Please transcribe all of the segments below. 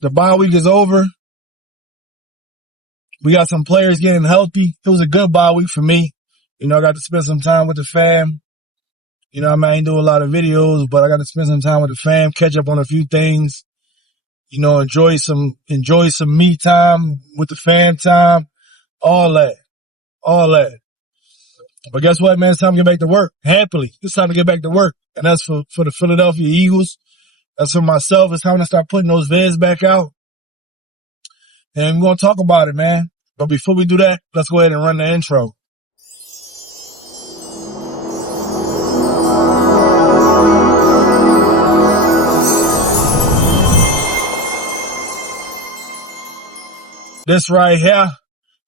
The bye week is over. We got some players getting healthy. It was a good bye week for me. I got to spend some time with the fam. I ain't do a lot of videos, but I got to spend some time with the fam, catch up on a few things. Enjoy some me time with the fam time. All that. But guess what, man? It's time to get back to work. Happily. It's time to get back to work. And that's for the Philadelphia Eagles. That's for myself. It's time to start putting those vids back out. And we're going to talk about it, man. But before we do that, let's go ahead and run the intro. This right here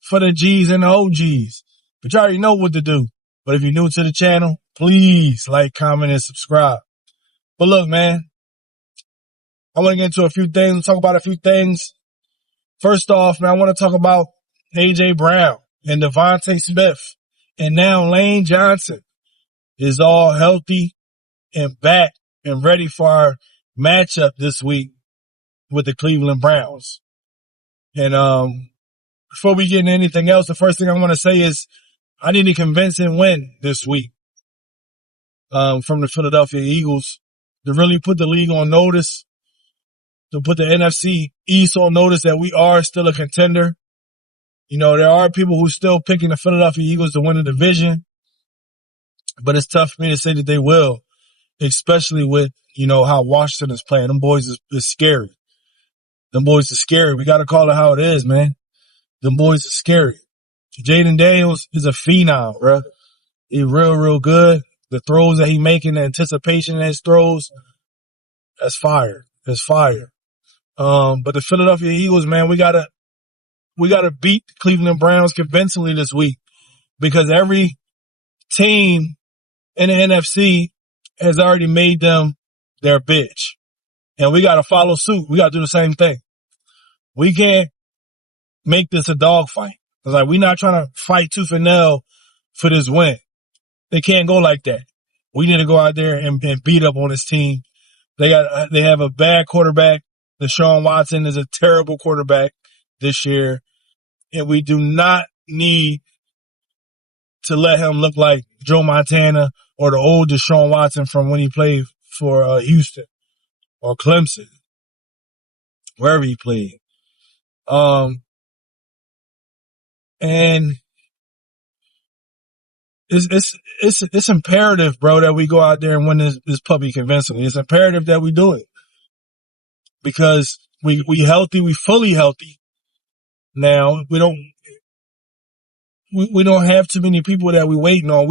for the G's and the OGs. But you already know what to do. But if you're new to the channel, please like, comment, and subscribe. But look, man, I want to get into a few things, talk about a few things. First off, man, I want to talk about A.J. Brown and Devontae Smith. And now Lane Johnson is all healthy and back and ready for our matchup this week with the Cleveland Browns. And before we get into anything else, the first thing I want to say is I need a convincing win this week from the Philadelphia Eagles to really put the league on notice, to put the NFC East on notice that we are still a contender. There are people who still picking the Philadelphia Eagles to win the division, but it's tough for me to say that they will, especially with, how Washington is playing. Them boys is scary. Them boys are scary. We got to call it how it is, man. Them boys are scary. Jaden Daniels is a phenom, bro. He's real good. The throws that he making, the anticipation in his throws, that's fire. That's fire. But the Philadelphia Eagles, man, we gotta beat the Cleveland Browns convincingly this week because every team in the NFC has already made them their bitch. And we got to follow suit. We got to do the same thing. We can't make this a dogfight. It's like we're not trying to fight tooth and nail for this win. They can't go like that. We need to go out there and beat up on this team. They have a bad quarterback. Deshaun Watson is a terrible quarterback this year. And we do not need to let him look like Joe Montana or the old Deshaun Watson from when he played for Houston or Clemson, wherever he played. And it's imperative, bro, that we go out there and win this puppy convincingly. It's imperative that we do it because we healthy, we fully healthy. Now we don't have too many people that we waiting on.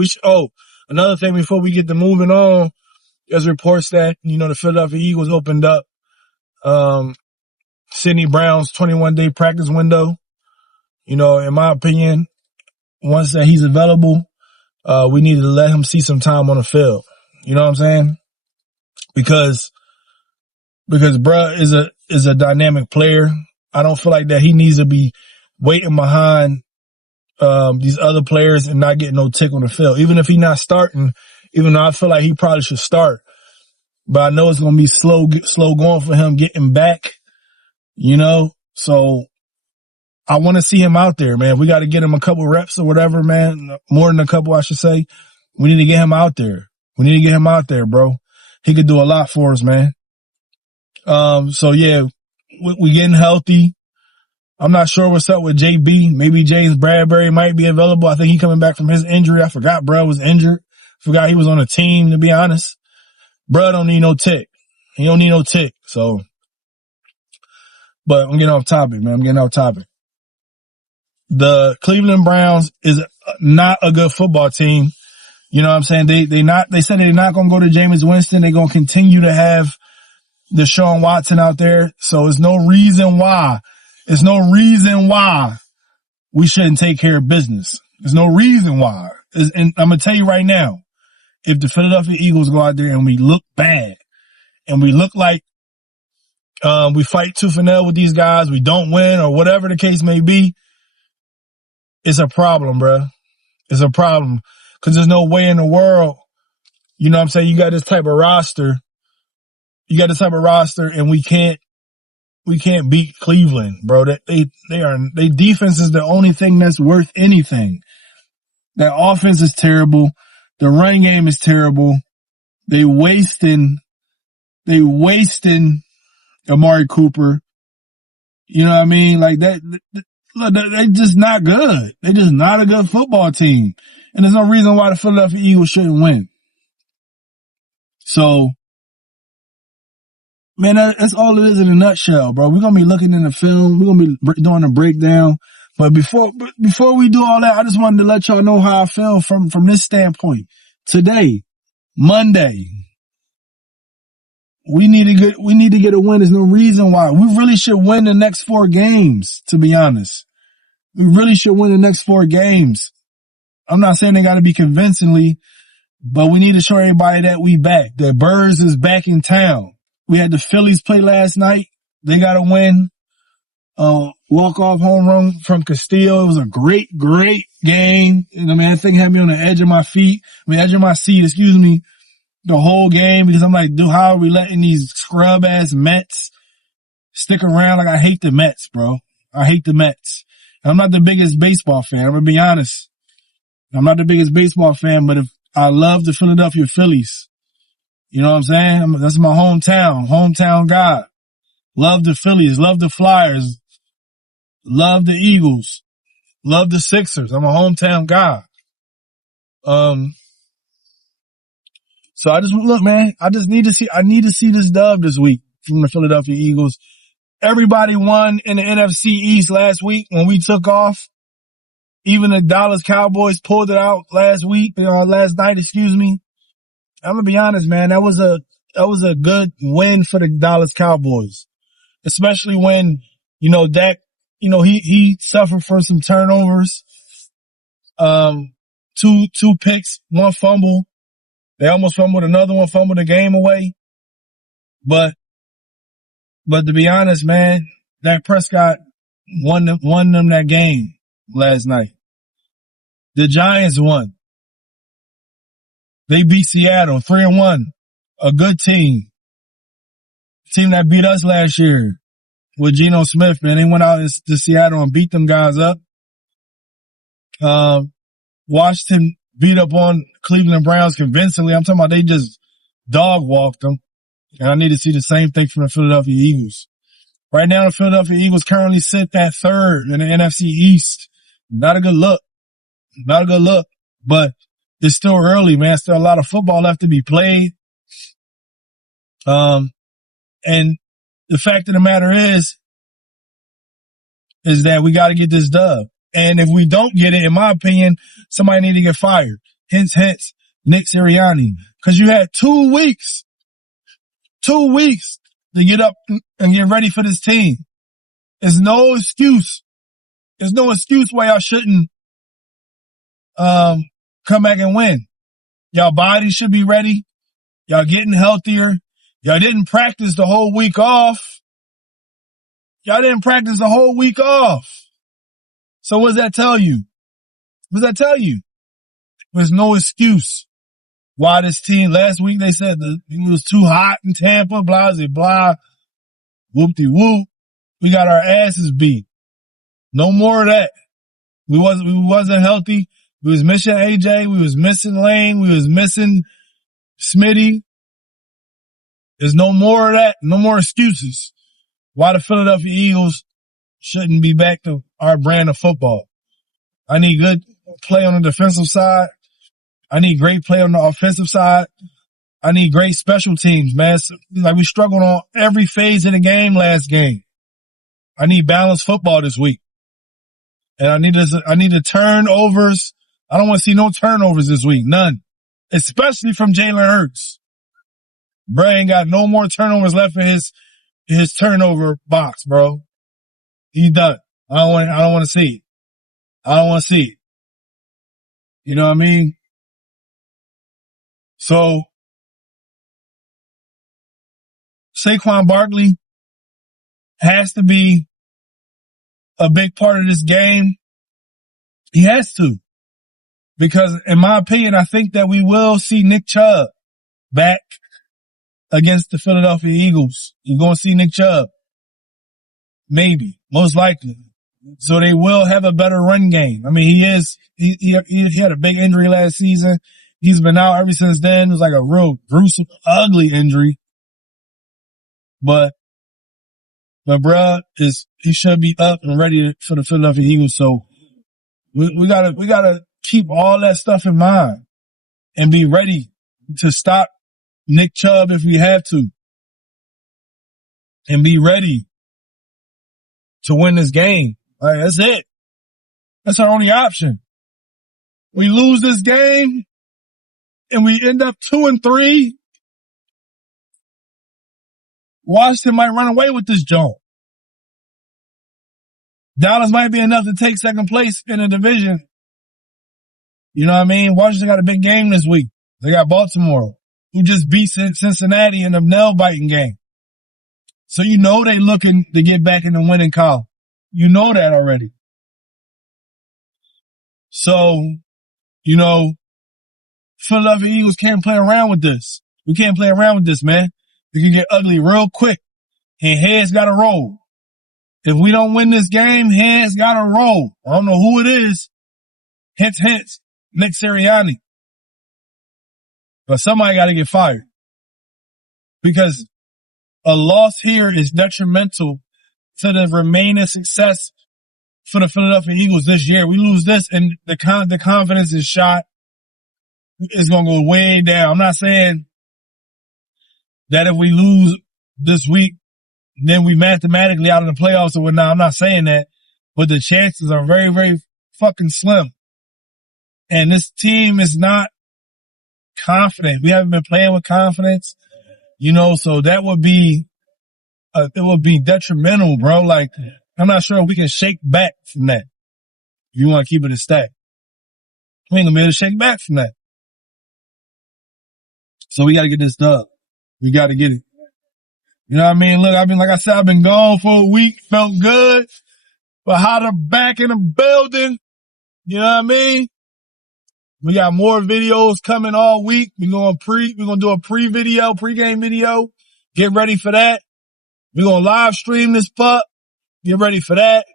Another thing before we get to moving on, there's reports that, the Philadelphia Eagles opened up Sidney Brown's 21-day practice window. In my opinion, once that he's available, we need to let him see some time on the field. You know what I'm saying? Because bruh is a dynamic player. I don't feel like that he needs to be waiting behind these other players and not getting no tick on the field. Even if he's not starting, even though I feel like he probably should start. But I know it's going to be slow going for him getting back, So I want to see him out there, man. We got to get him a couple reps or whatever, man. More than a couple, I should say. We need to get him out there. We need to get him out there, bro. He could do a lot for us, man. So yeah, we getting healthy. I'm not sure what's up with JB. Maybe James Bradbury might be available. I think he coming back from his injury. I forgot bro was injured. Forgot he was on a team, to be honest. Bro don't need no tick. He don't need no tick. So, but I'm getting off topic, man. I'm getting off topic. The Cleveland Browns is not a good football team. You know what I'm saying? They said they're not going to go to Jameis Winston. They're going to continue to have Deshaun Watson out there. So there's no reason why we shouldn't take care of business. There's no reason why. And I'm going to tell you right now, if the Philadelphia Eagles go out there and we look bad and we look like we fight tooth and nail with these guys, we don't win or whatever the case may be, it's a problem, bro. It's a problem because there's no way in the world, you know what I'm saying? You got this type of roster and we can't we can't beat Cleveland, bro. They defense is the only thing that's worth anything. Their offense is terrible. The run game is terrible. They wasting Amari Cooper. You know what I mean? Like that, look, they just not good. They just not a good football team. And there's no reason why the Philadelphia Eagles shouldn't win. So, man, that's all it is in a nutshell, bro. We're going to be looking in the film. We're going to be doing a breakdown. But before we do all that, I just wanted to let y'all know how I feel from this standpoint. Today, Monday, we need to get a win. There's no reason why. We really should win the next 4 games, to be honest. We really should win the next 4 games. I'm not saying they got to be convincingly, but we need to show everybody that we back. The Birds is back in town. We had the Phillies play last night. They got a win. Walk-off home run from Castillo. It was a great game. And I mean, that thing had me on the edge of my seat, the whole game, because I'm like, dude, how are we letting these scrub-ass Mets stick around? Like, I hate the Mets, bro. I hate the Mets. And I'm not the biggest baseball fan. I'm going to be honest. I'm not the biggest baseball fan, but I love the Philadelphia Phillies. You know what I'm saying? That's my hometown guy. Love the Phillies, love the Flyers, love the Eagles, love the Sixers. I'm a hometown guy. So look, man, I need to see this dub this week from the Philadelphia Eagles. Everybody won in the NFC East last week when we took off. Even the Dallas Cowboys pulled it out last night, excuse me. I'm gonna be honest, man, that was a good win for the Dallas Cowboys. Especially when, Dak, he suffered from some turnovers. 2 picks, 1 fumble. They almost fumbled another one, fumbled the game away. But to be honest, man, Dak Prescott won them that game last night. The Giants won. They beat Seattle 3-1. A good team. Team that beat us last year with Geno Smith, man. They went out to Seattle and beat them guys up. Washington beat up on Cleveland Browns convincingly. I'm talking about they just dog walked them. And I need to see the same thing from the Philadelphia Eagles. Right now, the Philadelphia Eagles currently sit at 3rd in the NFC East. Not a good look. But it's still early, man. Still a lot of football left to be played. And the fact of the matter is that we got to get this dub. And if we don't get it, in my opinion, somebody need to get fired. Hence, Nick Sirianni. Because you had 2 weeks to get up and get ready for this team. There's no excuse. There's no excuse why y'all shouldn't come back and win. Y'all bodies should be ready. Y'all getting healthier. Y'all didn't practice the whole week off. So what does that tell you? There's no excuse why this team, last week they said it was too hot in Tampa, blah, blah, blah, whoop-de-whoop. We got our asses beat. No more of that. We wasn't healthy. We was missing AJ. We was missing Lane. We was missing Smiity. There's no more of that. No more excuses why the Philadelphia Eagles shouldn't be back to our brand of football. I need good play on the defensive side. I need great play on the offensive side. I need great special teams, man. Like we struggled on every phase of the game last game. I need balanced football this week. And I need the turnovers. I don't want to see no turnovers this week. None. Especially from Jalen Hurts. Bro ain't got no more turnovers left in his turnover box, bro. He's done. I don't want to see it. I don't want to see it. You know what I mean? So, Saquon Barkley has to be a big part of this game. He has to. Because in my opinion, I think that we will see Nick Chubb back against the Philadelphia Eagles. You're going to see Nick Chubb. Maybe. Most likely. So they will have a better run game. I mean, he had a big injury last season. He's been out ever since then. It was like a real gruesome, ugly injury. But bruh he should be up and ready for the Philadelphia Eagles. So we gotta keep all that stuff in mind and be ready to stop Nick Chubb if we have to, and be ready to win this game. All right, that's it. That's our only option. We lose this game and we end up 2-3. Washington might run away with this joint. Dallas might be enough to take second place in the division. You know what I mean? Washington got a big game this week. They got Baltimore, who just beat Cincinnati in a nail-biting game. So you know they looking to get back in the winning column. You know that already. So, you know, Philadelphia Eagles can't play around with this. We can't play around with this, man. It can get ugly real quick, and heads gotta roll. If we don't win this game, heads gotta roll. I don't know who it is. Hence, Nick Sirianni. But somebody gotta get fired. Because a loss here is detrimental to the remaining success for the Philadelphia Eagles this year. We lose this and the confidence is shot. It's going to go way down. I'm not saying that if we lose this week, then we mathematically out of the playoffs or whatnot. I'm not saying that, but the chances are very, very fucking slim. And this team is not confident. We haven't been playing with confidence, you know, so that would be, it would be detrimental, bro. Like, I'm not sure if we can shake back from that. If you want to keep it a stack, we ain't gonna be able to shake back from that. So we got to get this done. We got to get it. You know what I mean? Look, like I said, I've been gone for a week. Felt good. But how to back in the building. You know what I mean? We got more videos coming all week. We're going to do a pre-game video. Get ready for that. We're going to live stream this pup. Get ready for that.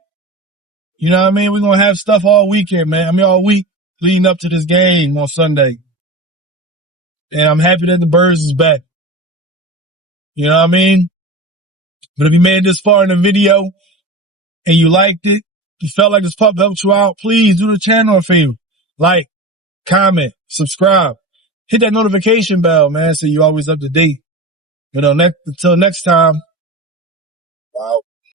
You know what I mean? We're going to have stuff all weekend, man. I mean, all week leading up to this game on Sunday. And I'm happy that the Birds is back. You know what I mean? But if you made it this far in the video and you liked it, you felt like this pup helped you out, please do the channel a favor. Like, comment, subscribe, hit that notification bell, man, so you're always up to date. But until next time, wow.